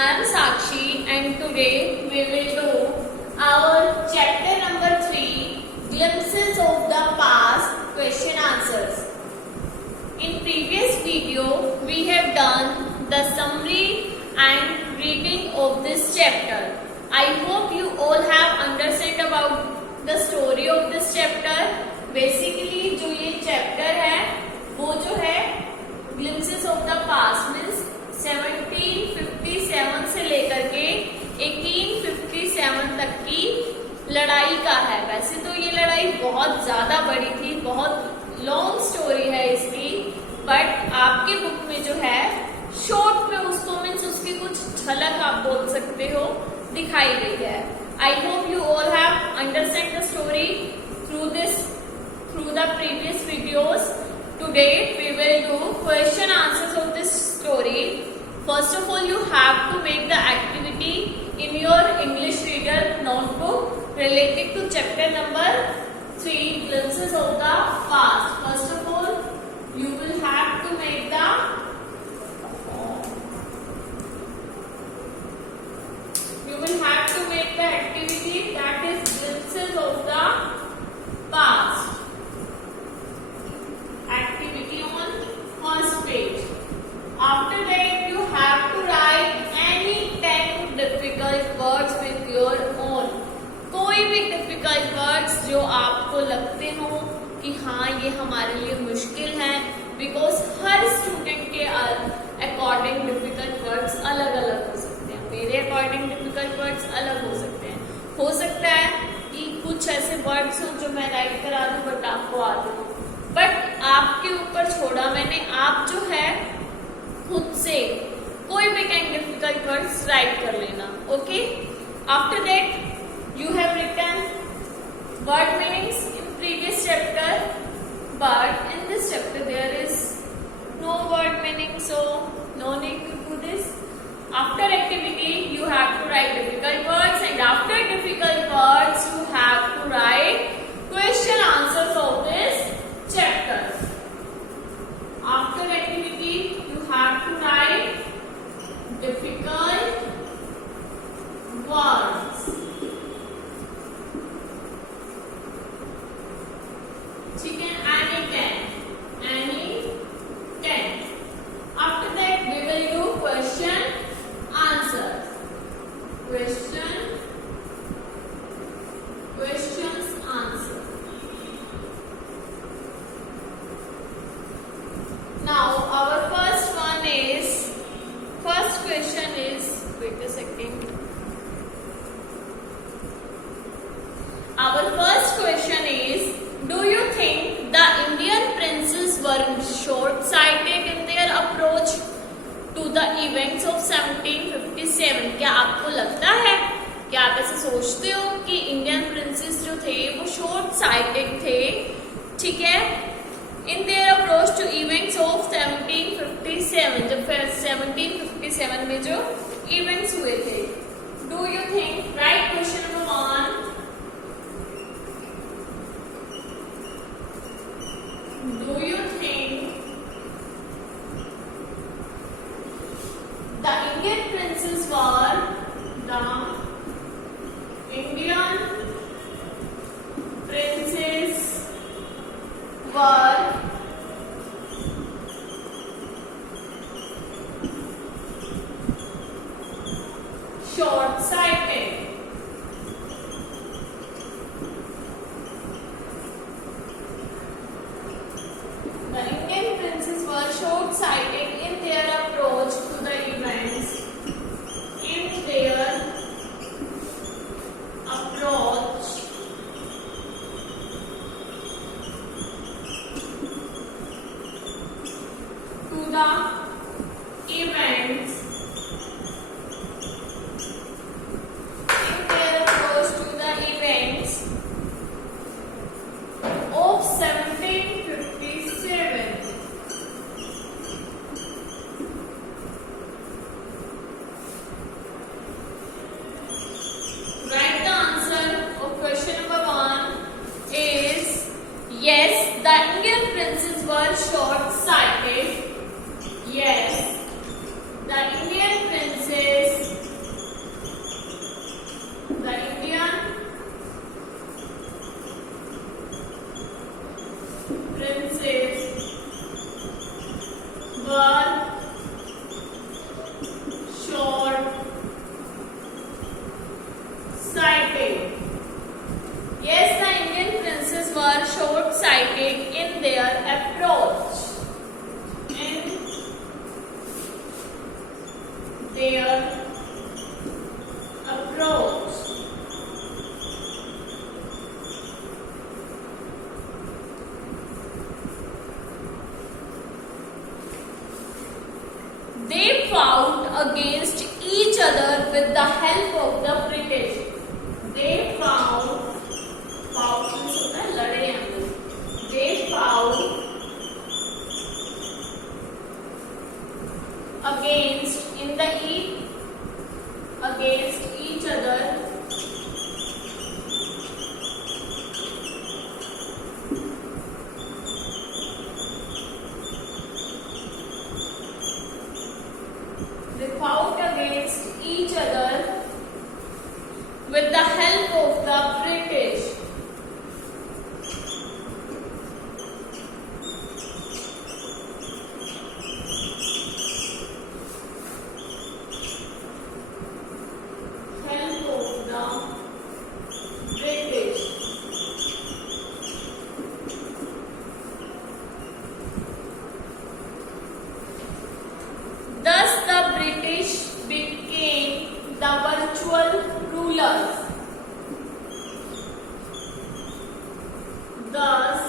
I am Sakshi and today we will do our chapter number 3, Glimpses of the Past, question answers. In previous video we have done the summary and reading of this chapter. I hope you all have understood about the story of this chapter. Basically जो ये chapter है वो जो है Glimpses of the Past means 1757 से लेकर के 1857 तक की लड़ाई का है। वैसे तो ये लड़ाई बहुत ज्यादा बड़ी थी, बहुत लॉन्ग स्टोरी है इसकी, बट आपके बुक में जो है शॉर्ट में उसको मीन्स उसकी कुछ झलक आप बोल सकते हो दिखाई गई है। I hope you all have understand the story through the previous videos. Today we will do question answers of this story. First of all, you have to make the activity in your English reader notebook related to chapter number 3, Glimpses of the Past. First of all, you will have to make the activity that is Glimpses of the Past. Activity on first page. After that, you have to write any 10 difficult words with your own. कोई भी difficult words जो आपको लगते हो कि हाँ ये हमारे लिए मुश्किल है, because हर student के according difficult words अलग अलग हो सकते हैं। मेरे according difficult words अलग हो सकते हैं। हो सकता है कि कुछ ऐसे वर्ड्स हो जो मैं राइट करा दूं बट आपको आते हो, बट आपके ऊपर छोड़ा मैंने। आप जो है खुद से कोई भी काइंड डिफिकल्ट वर्ड्स राइट कर लेना। Okay, after that you have written word meanings in previous chapter, but in this chapter there is no word meaning, so no need to do this. After activity, you have to write difficult words, and after difficult words, you have to write question answers of this chapter. After activity, you have to write difficult words. ठीक है, any 10. After that, we will do question answer. Questions answer. Now our first question is, wait a second. Our first question is, do you think the Indian princes were short-sighted in their approach to the events of 1757? क्या आपको लगता है, क्या आप ऐसे सोचते हो कि इंडियन प्रिंसेस जो थे वो शॉर्ट साइटेड थे? ठीक है, in their approach to events of 1757, जब 1757 में जो इवेंट्स हुए थे. Do you think, write question number 1. Do you think the Indian princes were short-sighted? The Indian princes were short-sighted in their approach to the events. In their approach to the events their approach. They fought against each other with the help of the British. They fought means होता है लड़े हम लोग. They fought against each other with the help of the British. Thus the British became the virtual rulers. Thus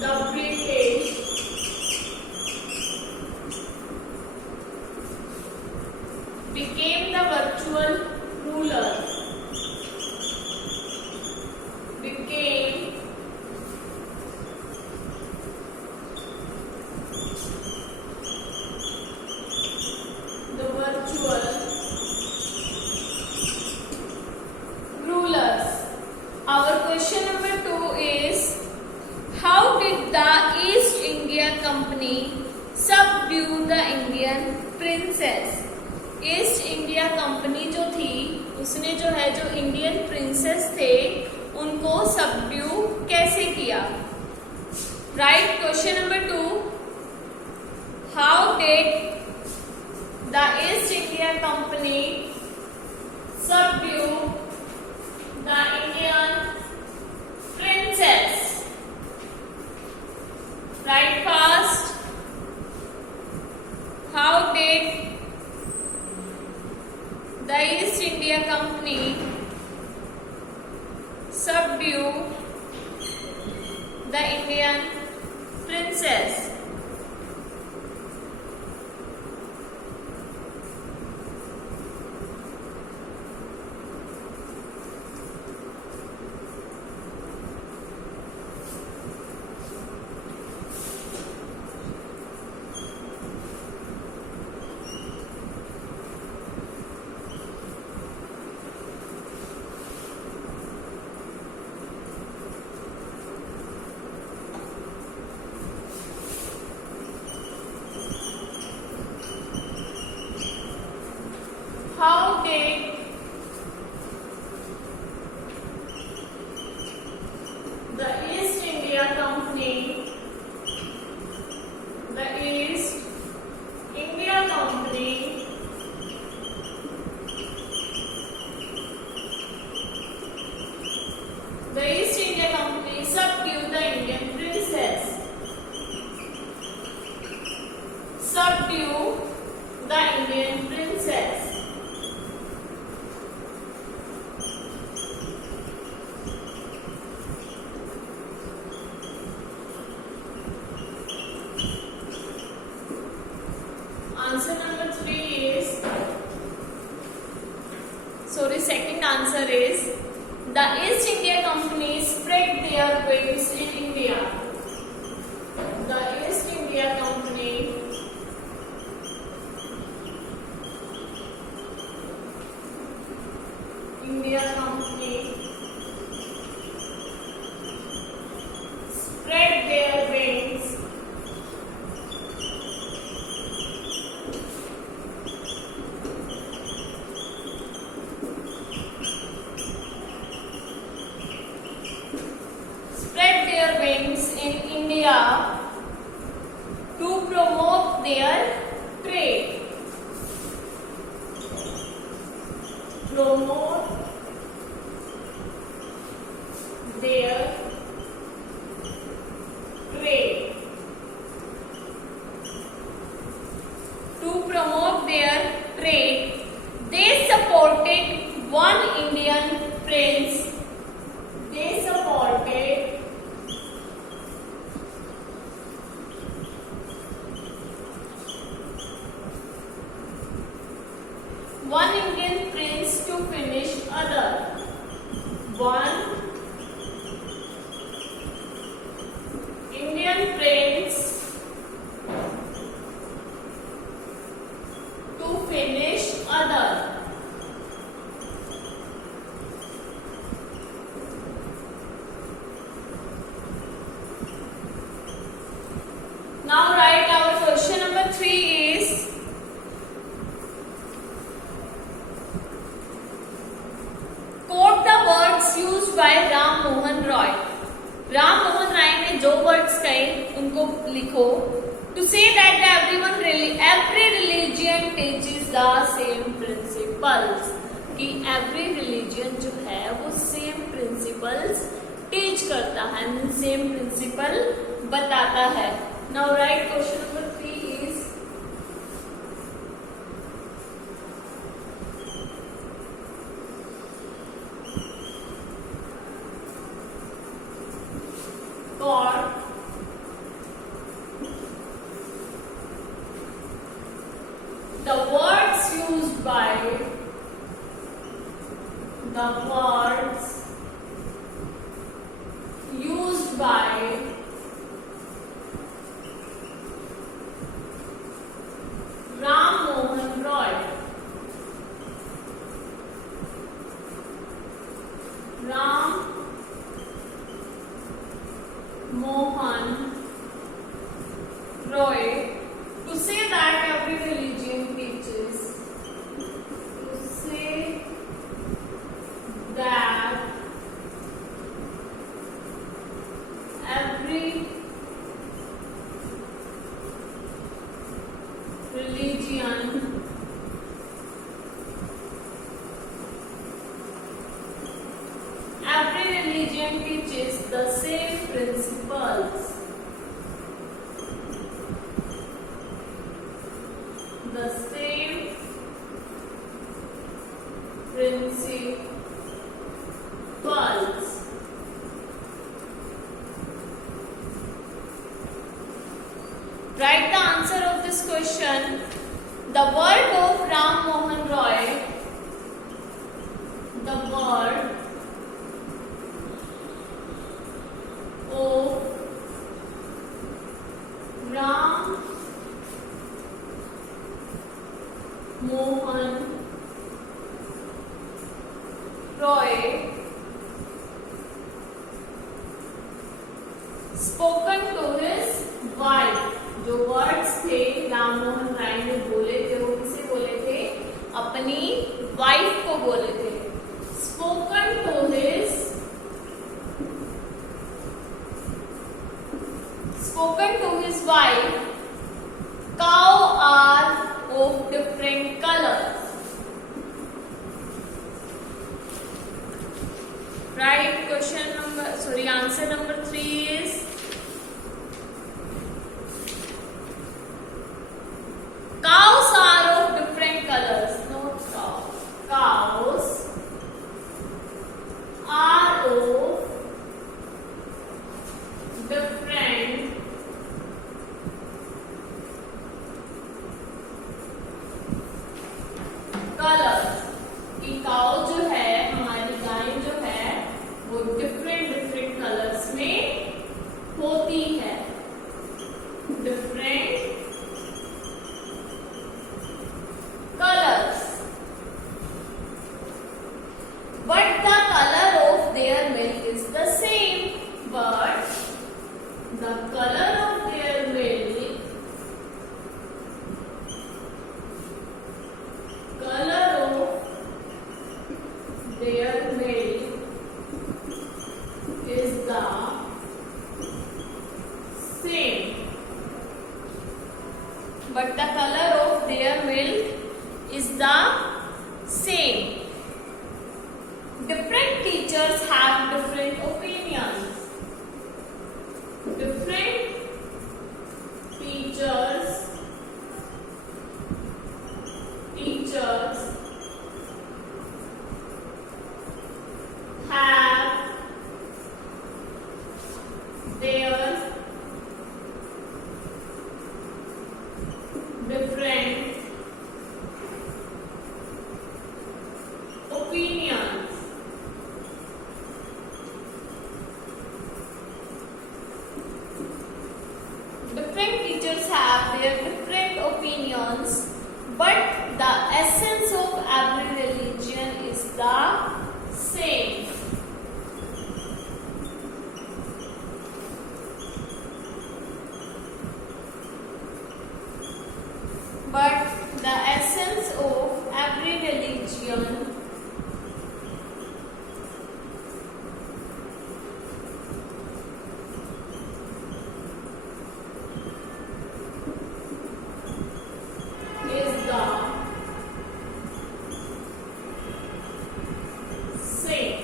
the British became the virtual rulers. Became the virtual rulers. Our question number 2 is, how did the East India Company subdue the Indian princess? East India company जो थी उसने जो है जो Indian princess थे उनको subdue कैसे किया? Right. Question number 2, how did the East India Company subdue the Indian princess? Write fast. How did the East India Company subdue the Indian princess? How did the East India Company subdue the Indian princess? Subdue the Indian princess. Answer number 3 is, second answer is, the East India Company spread their wings in India. The East India Company spread their wings in India to promote their trade. Promote their trade. their trade, they supported one Indian prince. They supported one Indian prince to finish other. One Indian prince to finish other. Now write our question number 3 is quote the words used by Ram Mohan Roy. Ram Mohan Roy ने जो words कहे उनको लिखो. To say that every religion teaches the same principles. कि every religion जो है वो same principles teach करता है, same principle बताता है. Now write question number 3 is God the words used by Ram Mohan Roy. Ram Mohan Roy to say that every religion teaches. To say that every religion teaches the same principles. The same principles. Write the answer of this question. The word of Ram Mohan Roy. The word of Ram Mohan Roy spoken to his wife. जो words थे राम मोहन राय ने बोले थे वो किसे बोले थे? अपनी वाइफ को बोले थे. Spoken to his wife. Cow are of different colors. Right? Answer number 3 is cows are of different colors. Not cow. Cows are of different colors. कि काउ जो है हमारी गाय जो है वो डिफरेंट कलर्स में होती है. Different colors, but the color of their milk is the same. But the color of their milk is the same. But the color of their milk is the same. Different teachers have different opinions. Different teachers different opinions. Different teachers have their different opinions, but the essence of every religion is the same. But the essence of every religion is the same.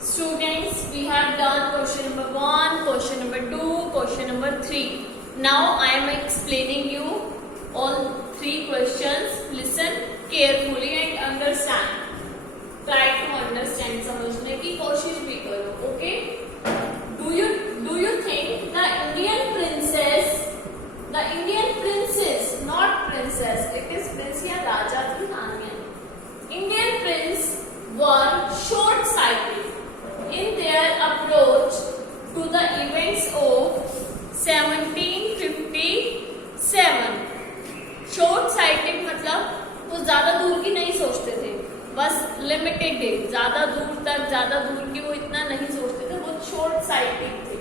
Students, we have done question number 1, question number 2, question number 3. Now I am explaining you all 3 questions. Listen carefully and understand. Try to understand. समझने की कोशिश भी करो. Okay? Do you think the Indian princess, not princess, it is prince या राजा की नानी है. Indian prince were short-sighted in their approach to the events of 1757. Short sighted मतलब वो ज्यादा दूर की नहीं सोचते थे, बस लिमिटेड है, ज्यादा दूर की वो इतना नहीं सोचते थे, वो शॉर्ट साइटेड थे.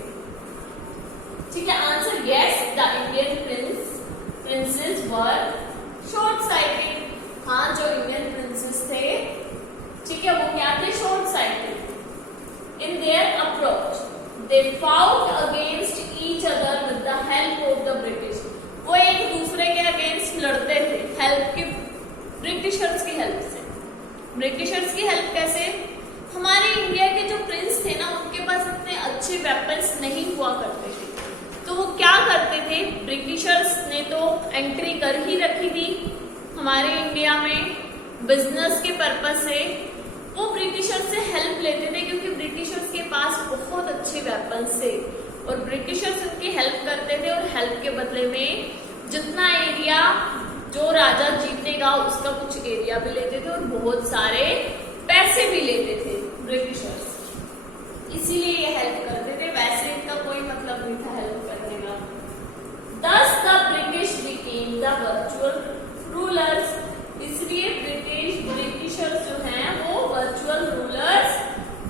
ठीक है, answer yes, the Indian princess were short sighted. हाँ, जो इंडियन प्रिंसेस थे, ठीक है, वो क्या थे? Short sighted. In their approach they fought against each other with the help of the British. वो एक दूसरे के अगेंस्ट लड़ते थे हेल्प की, ब्रिटिशर्स की हेल्प से. ब्रिटिशर्स की हेल्प कैसे? हमारे इंडिया के जो प्रिंस थे ना, उनके पास इतने अच्छे वेपन्स नहीं हुआ करते थे, तो वो क्या करते थे? ब्रिटिशर्स ने तो एंट्री कर ही रखी थी हमारे इंडिया में बिजनेस के पर्पस से. वो ब्रिटिशर्स से हेल्प लेते थे क्योंकि ब्रिटिशर्स के पास बहुत अच्छे वेपन्स थे और ब्रिटिशर्स उनकी हेल्प करते थे, और हेल्प के बदले में जितना एरिया जो राजा जीतेगा उसका कुछ एरिया भी लेते थे और बहुत सारे पैसे भी लेते थे ब्रिटिशर्स. इसीलिए ये हेल्प करते थे, वैसे इनका कोई मतलब नहीं था हेल्प करने का. Thus the British became the virtual rulers. इसलिए ब्रिटिशर्स जो हैं वो वर्चुअल रूलर्स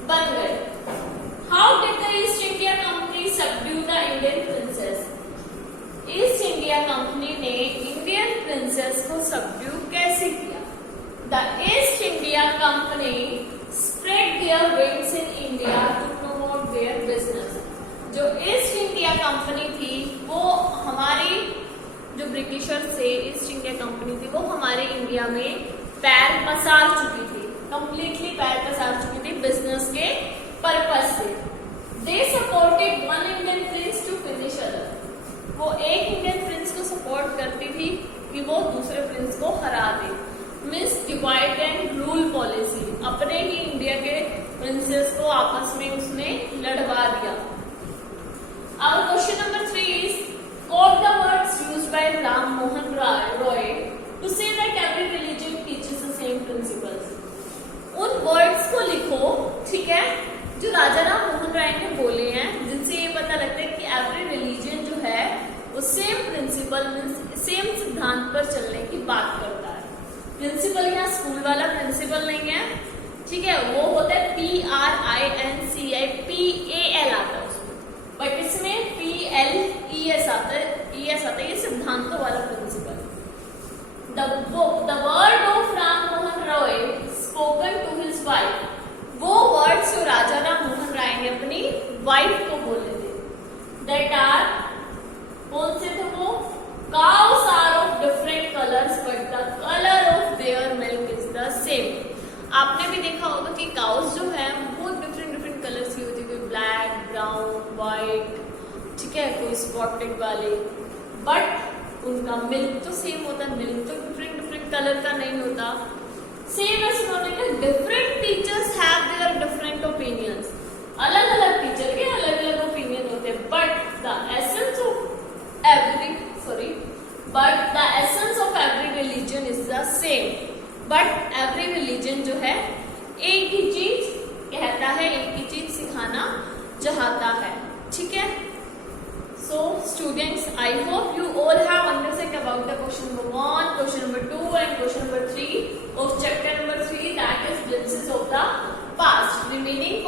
बन गए. How did the East India Company subdue the Indian princess? East India company ने इंडियन प्रिंसेस को सबड्यू कैसे किया? The East India company spread their wings in India to promote their business. जो East India company थी वो हमारी, जो Britishers थे, ईस्ट इंडिया कंपनी थी, वो हमारे इंडिया में पैर पसार चुकी थी, कंप्लीटली पैर पसार चुकी थी बिजनेस के पर्पस से. They supported one Indian prince to finish other. वो एक इंडियन प्रिंस को सपोर्ट करती थी कि वो दूसरे प्रिंस को हरा दे. Means divide and rule policy, अपने ही इंडिया के प्रिंसेस को आपस में उसने लड़वा दिया. अब question number 3 is quote the words used by Ram Mohan Roy to say that every religion teaches the same principles. उन वर्ड्स को लिखो, ठीक है, जो राजा राम मोहन राय ने बोले हैं, जिनसे ये पता लगता है कि एवरी रिलीजन जो है वो सेम प्रिंसिपल मीन्स सेम सिद्धांत पर चलने की बात करता है. प्रिंसिपल यहाँ स्कूल वाला प्रिंसिपल नहीं है, ठीक है, वो होता है PRINCIPAL आता है उसमें, बट इसमें PLES आता है, ये सिद्धांतों वाला principle. The word of Ram Mohan Roy spoken to his wife, वो वर्ड्स जो राजा राम मोहन राय ने अपनी वाइफ को बोले थे, दैट आर, कौन से थे वो? Cows are of different colours but the colour of their milk is the same. आपने भी देखा होगा कि काउस जो है वो डिफरेंट कलर्स की होती है, कोई ब्लैक, ब्राउन, व्हाइट, ठीक है, कोई स्पॉटेड वाले, बट उनका मिल्क तो सेम होता है. मिल्क तो डिफरेंट कलर का नहीं होता. सेम ऐसे होता है, different teachers have their different opinions. अलग अलग टीचर के अलग अलग ओपिनियन होते हैं, but the essence of but the essence of every religion is the same. But every religion जो है एक ही चीज कहता है, एक ही चीज सिखाना चाहता है। ठीक है, so students, I hope you all have understood about the question number 1, question number 2 and question number 3 of chapter number 3, that is glimpses of the past. Remaining